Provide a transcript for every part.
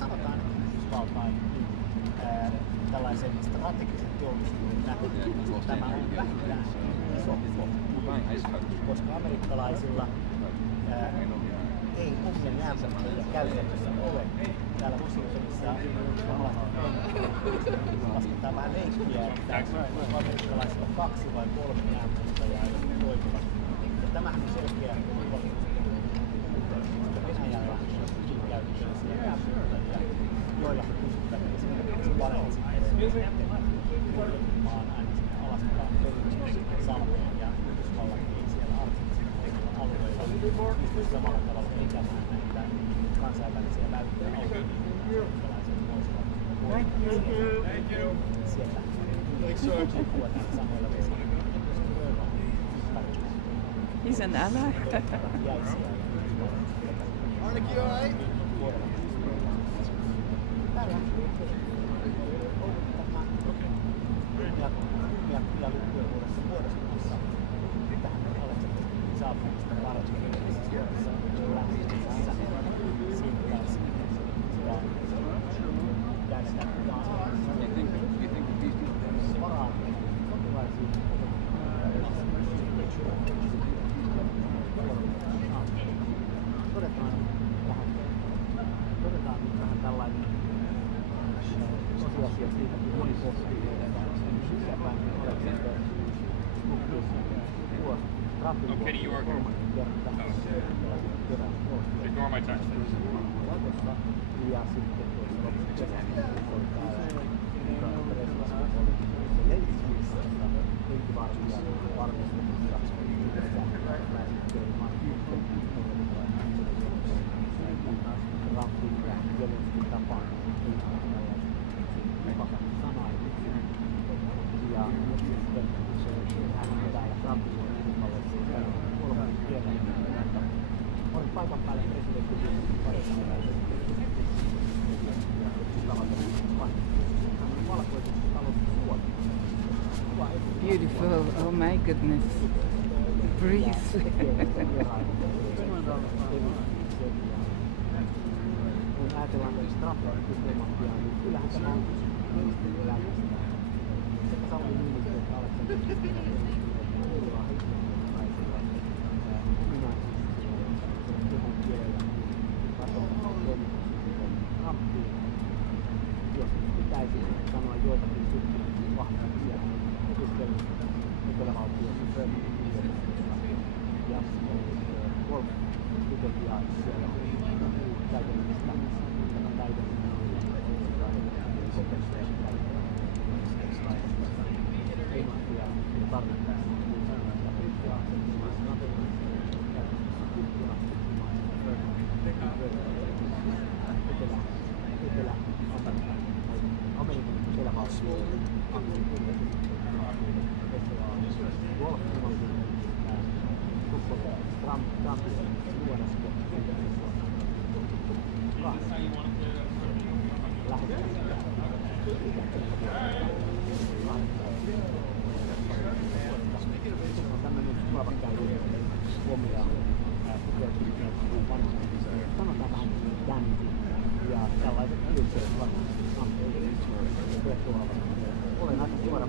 vaikka sanotaan, että Yhdysvaltain tällaisen strategisen teollisuuden näkökulmasta tämä on vähintään iso kohtuus, koska amerikkalaisilla ei ongelmia käytännössä ole. Täällä Washingtonissa lasketaan vähän leikkiä, että amerikkalaisilla on 2 vai 3 jäämäntäjää, jotka toimivat. Ja tämähän on selkeä Venäjällä käytöllisiä jäämäntäjiä, joilla pystytään esimerkiksi paneelisiin maan aina sinne Alaskaan salmeen ja Yhdysvallankin siellä arktisilla alueilla pystyy samalla tavalla pitämään näitä kansainvälisiä väyliä auki, sieltä kuotaan samoilla vesillä. Isän älä. Ainakin on ai. Ja lukkujen vuodessa muodostumassa tähän Aleksanterin saapumista varustelullisessa Suomessa lähtisessä siirrytäisiin ja käydetään varaa sotilaisiin todetaan nyt vähän tällainen tosiasia siitä, kun moni pohtii sisäpäin Aleksanter tuo Okay, you are ignore my text. Ja sitten paikan päälle presidentti Beautiful, oh my goodness. The breeze. Kun ajatellaan Trump-diplomatiaa, niin kyllähän tämä on ministeriölämistä. Sekä Sauli Niinistö että Aleksanter jos pitäisi sanoa joitakin suhteen vahvempia opiskelusta etelävaltiossa ja golf-stipentiaat siellä täydellistä ja tarvitaan Amerikan etelävaltioiden Trumpin luonnosta tämmöinen suorakäyden huomioon sanotaan vähän jänti ja tällaiset ylipäätään olen aika suora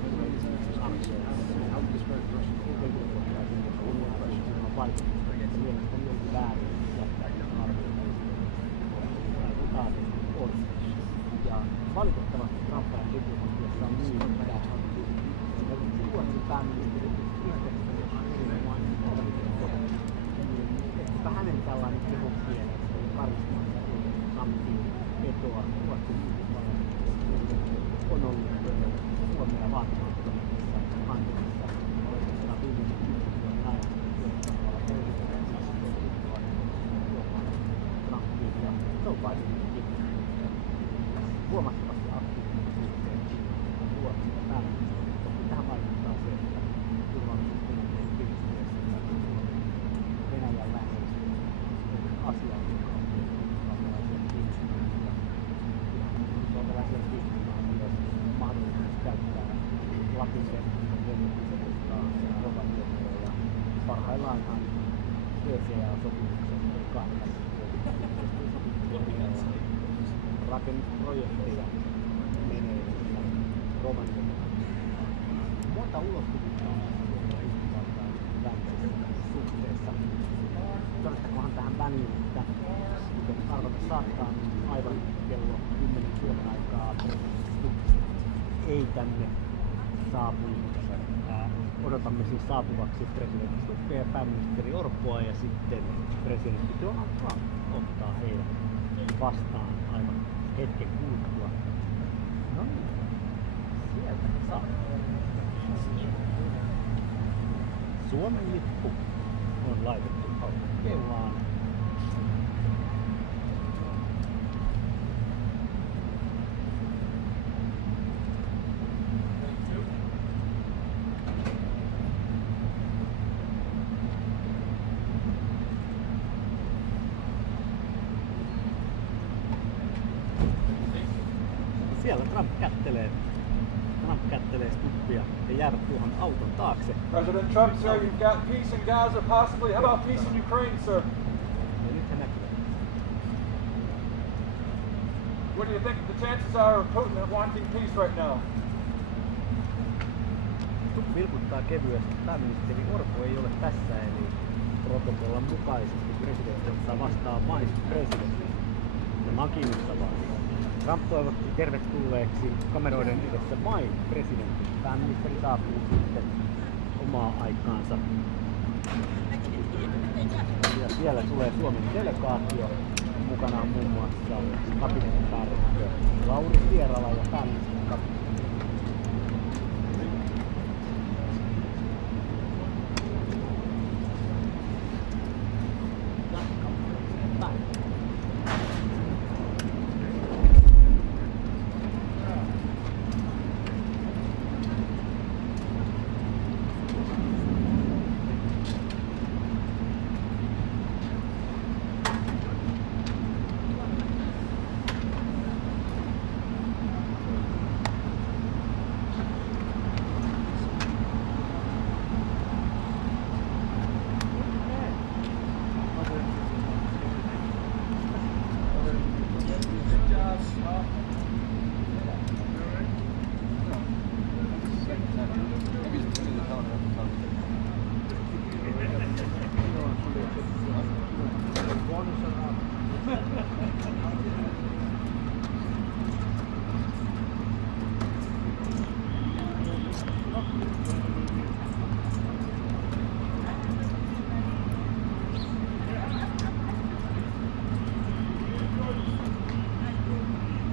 mielestäni on väärin jättää arvioita ja valitettavasti Trumpin diplomatiassa on niin, että esimerkiksi Ruotsin pääministeri että hänen tällainen kehokieli ja karismansa Trumpin vetoa Ruotsin on ollut Suomea vaatimattomissa hankkeissa oikeastaan viimeisen 10 vuoden ajan, jossa tavalla Trumpin ja Joe Bideninkin huomattavasti aktiivisesti suhteen Ruotsin pääministeriin. Toki tähän vaikuttaa se, että turvallisuustilanteen kiristyessä Venäjän läheisyys asiat, jotka on suomalaisia kiinnostaa myös mahdollisuus käyttää Lapin verkkoon rovatietoja ja parhaillaanhan ECA-sopimuksen kahdenvälisen rakennusprojekteja meneillään Rovaniemellä. Monta ulottuvuutta on Suomella Yhdysvaltain välisessä suhteessa. Todettakohan tähän väliin, että kuten arvata saattaa, niin aivan kello 10 Suomen aikaa ei tänne saapunut. Odotamme siis saapuvaksi presidentti Stubbia ja pääministeri Orpoa, ja sitten presidentti Donald Trump ottaa heidät vastaan aivan hetken kuluttua. No niin, sieltä he saa. Suomen lippu on laitettu keulaan. Siellä Trump kättelee Stubbia ja jäävät tuohon auton taakse. President Trump, sir, you've got peace in Gaza, possibly. How about peace in Ukraine, sir? Ja nyt he näkyvät. What do you think the chances are of Putin wanting peace right now? Stubb vilkuttaa kevyesti. Pääministeri Orpo ei ole tässä, eli protokollan mukaisesti presidentti ottaa vastaan vain presidentin. Tämä on kiinnostavaa. Trump toivotti tervetulleeksi kameroiden edessä vain presidentin. Pääministeri saapuu sitten omaa aikaansa. Ja siellä tulee Suomen delegaatio. Mukana on muun muassa kabinettipäällikkö Lauri Vierala ja pääministeri kabinetti.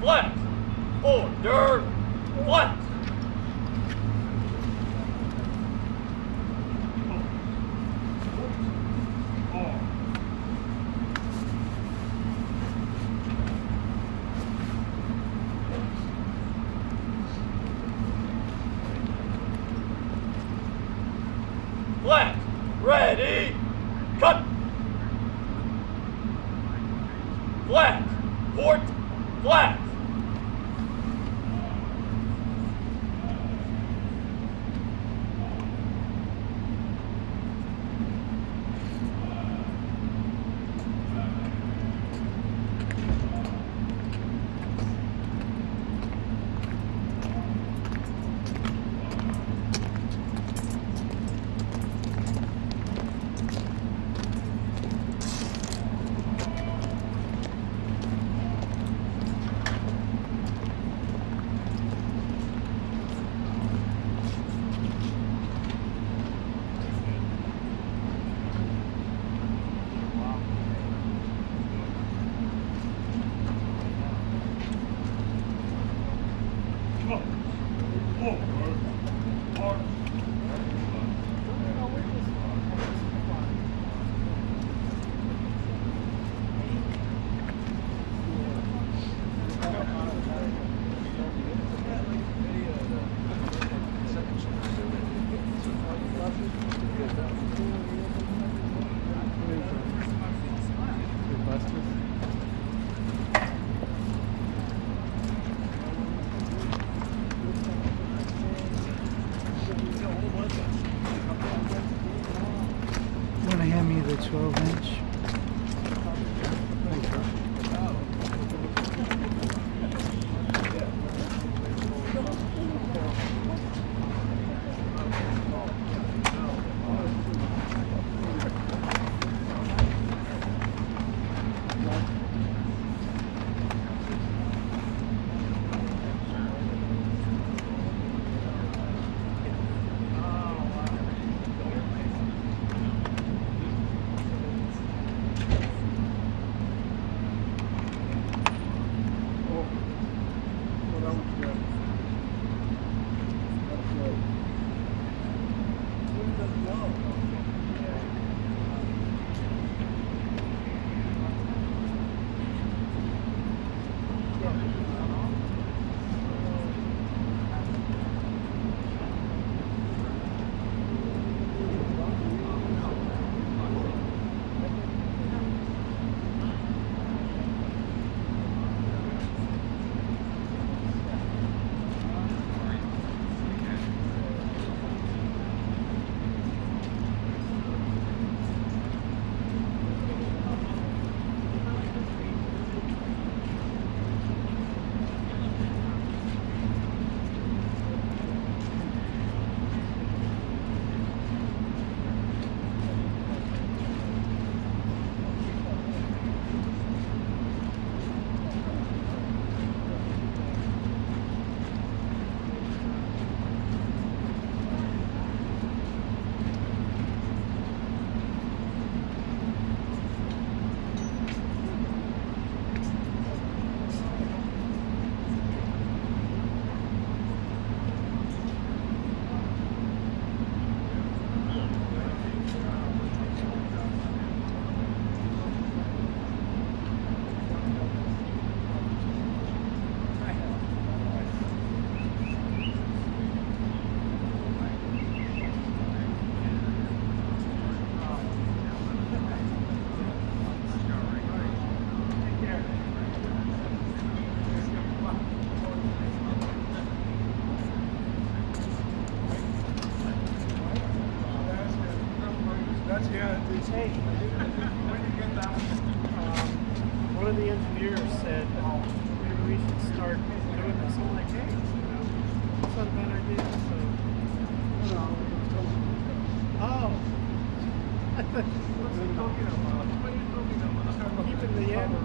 Flat! Order! Flat! Flat! Ready! Cut! Flat! Port! Flat! Hey, one of the engineers said, maybe we should start doing this. I'm like, hey, that's not a bad idea. So, oh, I thought, what's he talking about? What are you talking about? Keeping the end.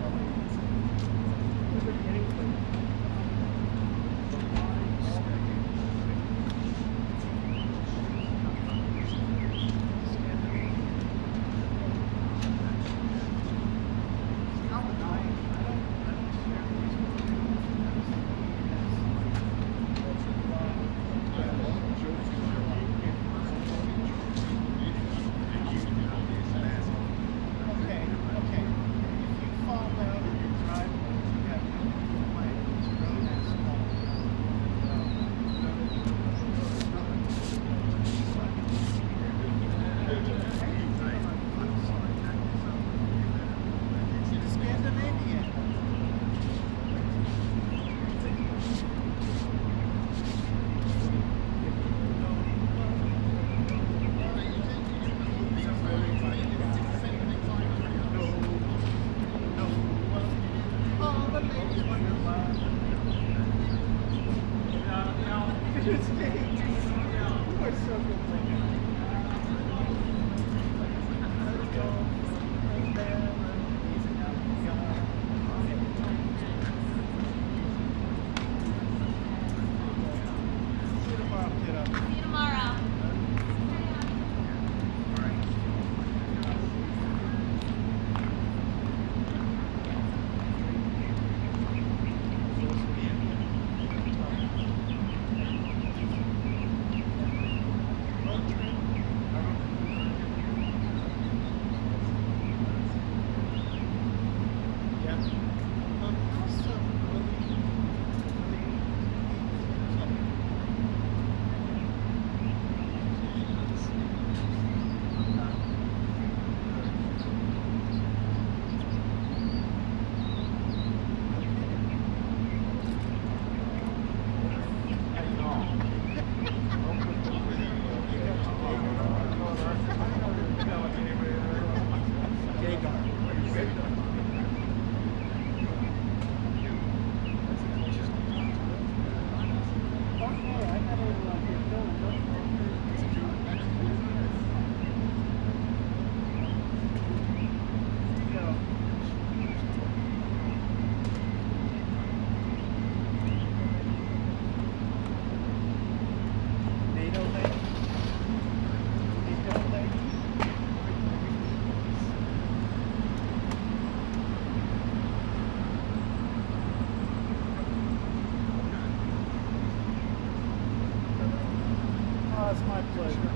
It's my pleasure.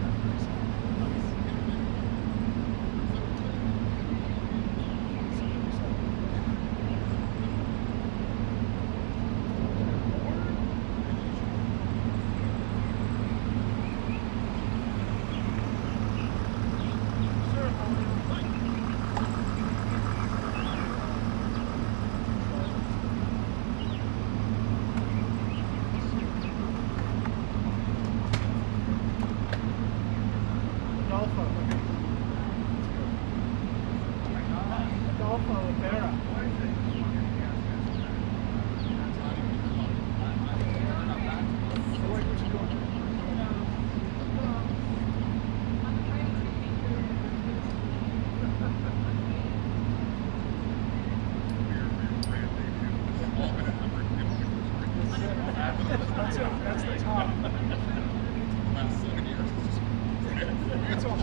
That's the top. It's all.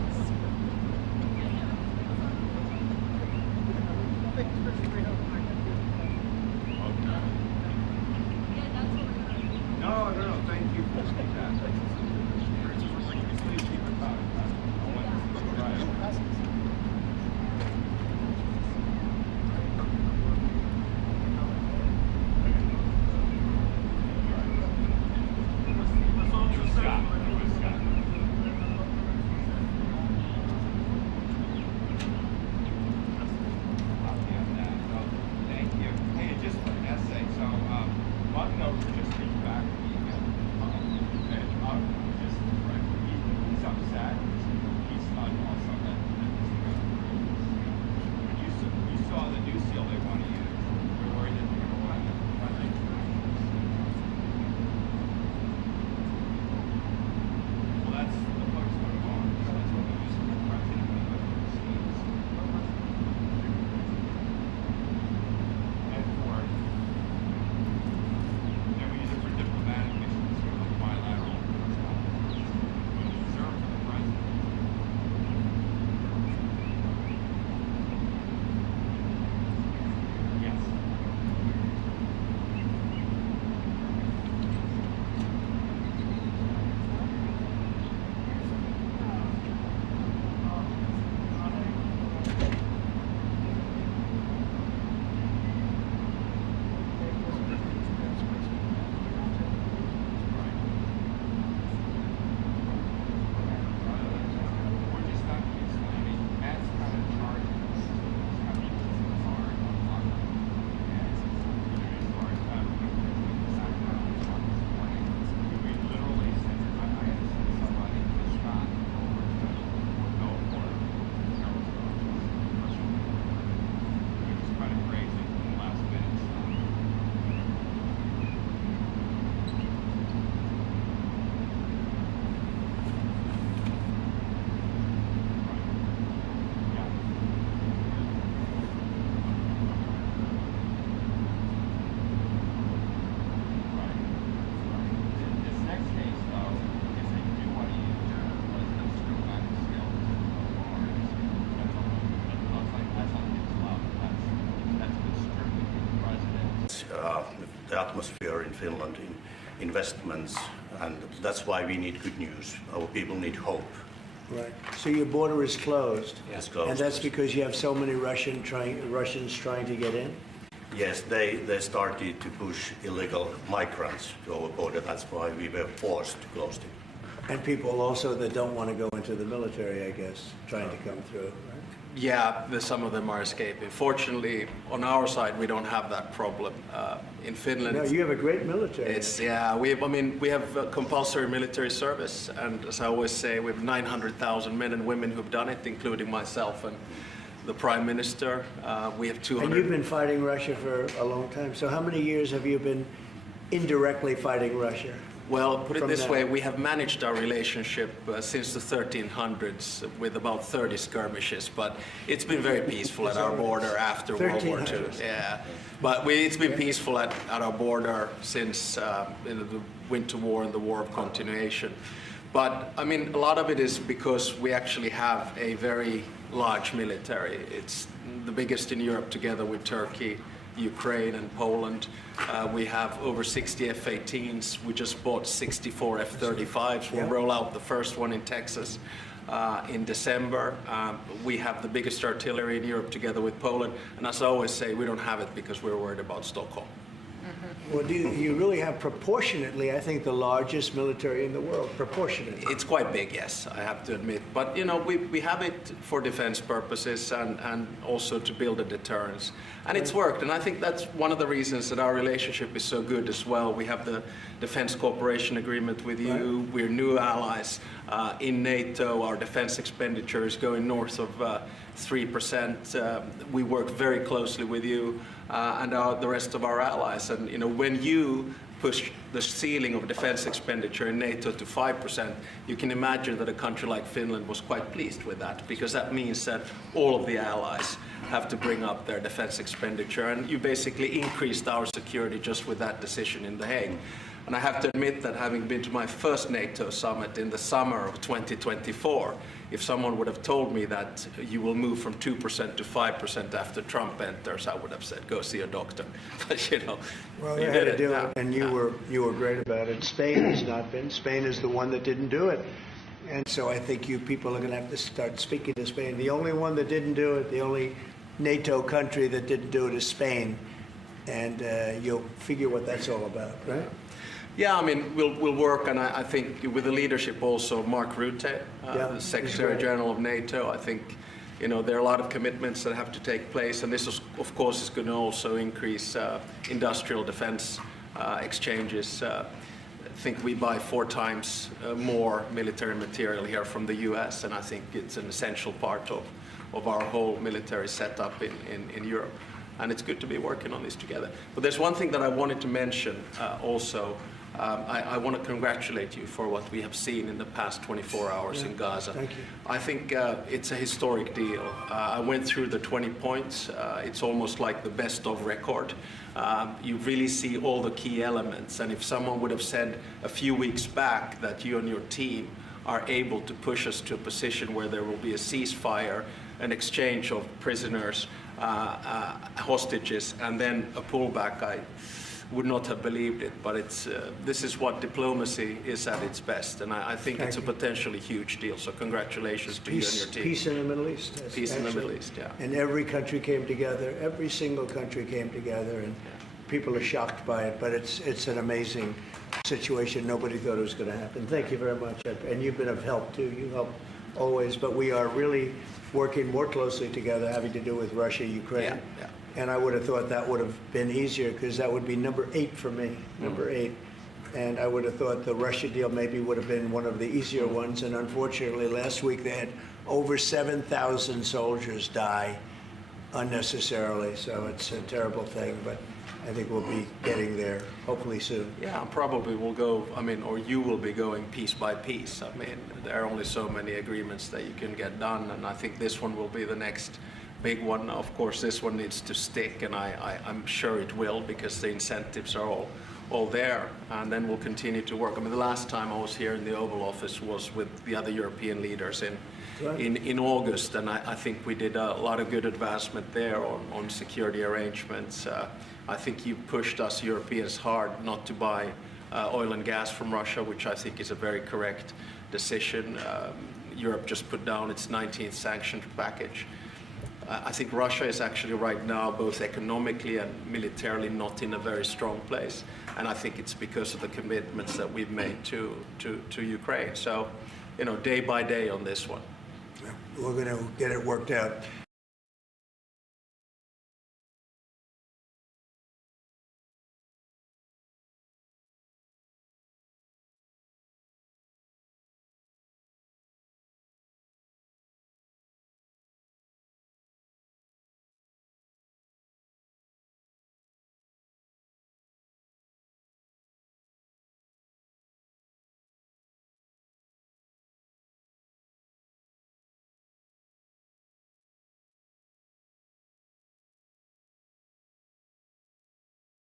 No, thank you for that. change the atmosphere in Finland in investments, and that's why we need good news. Our people need hope. Right. So your border is closed. It's closed. And that's because you have so many Russians trying to get in? Yes, they started to push illegal migrants to our border. That's why we were forced to close it. And people also that don't want to go into the military, I guess, trying to come through, right? Yeah, some of them are escaping. Fortunately, on our side, we don't have that problem. In Finland, No, you have a great military. we have compulsory military service, and as I always say, we have 900,000 men and women who've done it, including myself and the Prime Minister. We have 200. And you've been fighting Russia for a long time. So how many years have you been indirectly fighting Russia? Well, put it From this now? way, we have managed our relationship since the 1300s with about 30 skirmishes, but it's been very peaceful at our border after World War II. 1300s. Yeah, but it's been peaceful at our border since the Winter War and the War of Continuation. But I mean, a lot of it is because we actually have a very large military. It's the biggest in Europe together with Turkey, Ukraine and Poland. We have over 60 F-18s. We just bought 64 F-35s. We'll roll out the first one in Texas in December. We have the biggest artillery in Europe together with Poland. And as I always say, we don't have it because we're worried about Stockholm. Well, you really have proportionately, I think, the largest military in the world, proportionately. It's quite big, yes, I have to admit. But, you know, we have it for defense purposes and also to build a deterrence. And it's worked, and I think that's one of the reasons that our relationship is so good as well. We have the Defense Cooperation Agreement with you. Right. We're new allies in NATO. Our defense expenditure is going north of 3%. We work very closely with you and the rest of our allies. And, you know, when you push the ceiling of defense expenditure in NATO to 5%, you can imagine that a country like Finland was quite pleased with that, because that means that all of the allies have to bring up their defense expenditure, and you basically increased our security just with that decision in The Hague. And I have to admit that having been to my first NATO summit in the summer of 2024, if someone would have told me that you will move from 2% to 5% after Trump enters, I would have said, go see a doctor. But, you know, Well, you they had did to do yeah. it, and you were great about it. Spain has not been. Spain is the one that didn't do it. And so I think you people are going to have to start speaking to Spain. The only one that didn't do it, the only NATO country that didn't do it is Spain. And you'll figure what that's all about, right? Yeah, I mean, we'll work, and I think with the leadership also, Mark Rutte, the Secretary General of NATO, I think, you know, there are a lot of commitments that have to take place, and this, of course, is going to also increase industrial defense exchanges. I think we buy 4 times more military material here from the US, and I think it's an essential part of our whole military setup in Europe. And it's good to be working on this together. But there's one thing that I wanted to mention also. I want to congratulate you for what we have seen in the past 24 hours in Gaza. Thank you. I think it's a historic deal. I went through the 20 points. It's almost like the best of record. You really see all the key elements. And if someone would have said a few weeks back that you and your team are able to push us to a position where there will be a ceasefire, an exchange of prisoners, hostages, and then a pullback, I would not have believed it. But this is what diplomacy is at its best, and I think it's a potentially huge deal. So congratulations to you and your team. Peace in the Middle East. Peace in the Middle East, yeah. And every country came together. Every single country came together, and people are shocked by it. But it's an amazing situation. Nobody thought it was going to happen. Thank you very much. And you've been of help too. You help always. But we are really working more closely together, having to do with Russia, Ukraine. Yeah. And I would have thought that would have been easier, because that would be number 8 for me, number 8. And I would have thought the Russia deal maybe would have been one of the easier ones. And unfortunately, last week they had over 7,000 soldiers die unnecessarily. So it's a terrible thing, but I think we'll be getting there hopefully soon. Yeah, probably we'll go, I mean, or you will be going piece by piece. I mean, there are only so many agreements that you can get done, and I think this one will be the next big one. Of course, this one needs to stick, and I'm sure it will, because the incentives are all there, and then we'll continue to work. I mean, the last time I was here in the Oval Office was with the other European leaders in in August, and I think we did a lot of good advancement there on security arrangements. I think you pushed us Europeans hard not to buy oil and gas from Russia, which I think is a very correct decision. Europe just put down its 19th sanctions package. I think Russia is actually right now, both economically and militarily, not in a very strong place. And I think it's because of the commitments that we've made to Ukraine. So, you know, day by day on this one. We're going to get it worked out.